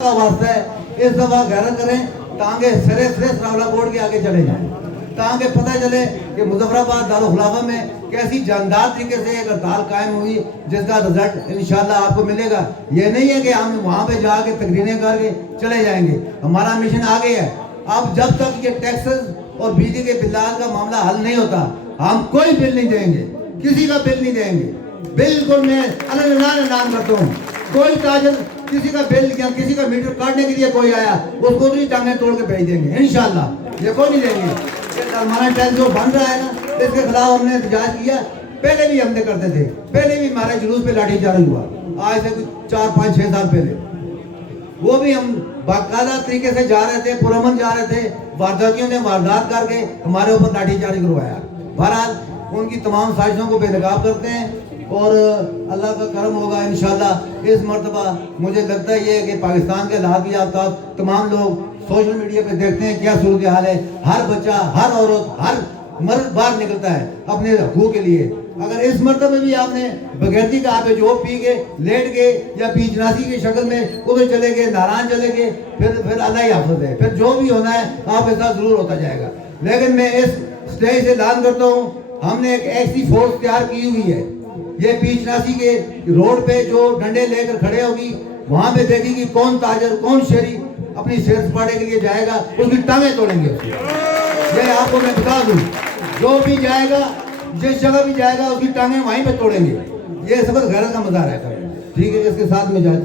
का वास्ता है इस दफा गैरत करें ताकि सरे सरावला कोर्ट के आगे चले जाएं, ताकि पता चले कि मुजफ्फराबाद दारुल खुलाफा में कैसी जानदार तरीके से एक हड़ताल कायम हुई जिसका रिजल्ट इंशाल्लाह आपको मिलेगा। ये नहीं है कि हम वहाँ पे जाके तकरीरें करके चले जाएंगे, हमारा मिशन आगे है। अब जब तक ये टैक्सेस और बिजली के बिल्लाल का मामला हल नहीं होता हम कोई बिल नहीं देंगे, किसी का बिल नहीं देंगे। बिल्कुल मैं ऐलान करता हूँ, कोई ताजर किसी का बिल या किसी का मीटर काटने के लिए कोई आया उसको उतनी टांगें तोड़ के भेज देंगे इंशाल्लाह। ये कोई नहीं देंगे। हमारा टैक्स जो बन रहा है ना इसके खिलाफ हमने एहतजाज किया, पहले भी हमने करते थे, पहले भी हमारे जुलूस पे लाठीचार्ज हुआ आज से कुछ 4, 5, 6 साल पहले। वो भी हम बाकायदा तरीके से जा रहे थे, पुरअमन जा रहे थे, वारदातियों ने वारदात करके हमारे ऊपर लाठीचार्ज करवाया। बहरहाल उनकी तमाम साजिशों को बेनकाब करते हैं और अल्लाह का करम होगा इंशाल्लाह। इस मर्तबा मुझे लगता है ये कि पाकिस्तान के हालात भी आप तमाम लोग सोशल मीडिया पे देखते हैं क्या सूरत हाल है। हर बच्चा, हर औरत, हर मर्द बाहर निकलता है अपने हकूक के लिए। अगर इस मर्तबे भी आपने बगैरती का आप जो पी के लेट गए या बीजनासी की शक्ल में उधर चले गए, नारायण चले गए, फिर अल्लाह ही हाफ़िज़ है, फिर जो भी होना है आपके साथ जरूर होता जाएगा। लेकिन मैं इस स्टेज से ऐलान करता हूँ हमने एक ऐसी फोर्स तैयार की हुई है, ये बीजनासी के रोड पे जो डंडे लेकर खड़े होगी वहां पे देखेगी कौन ताजर कौन शहरी अपनी सेर सपाटे के लिए जाएगा, उसकी टांगें तोड़ेंगे। ये आपको मैं बता दूं, जो भी जाएगा जिस जगह भी जाएगा उसकी टांगें वहीं पे तोड़ेंगे। ये सबक गैरत का मज़ार है। ठीक है, इसके साथ में जाए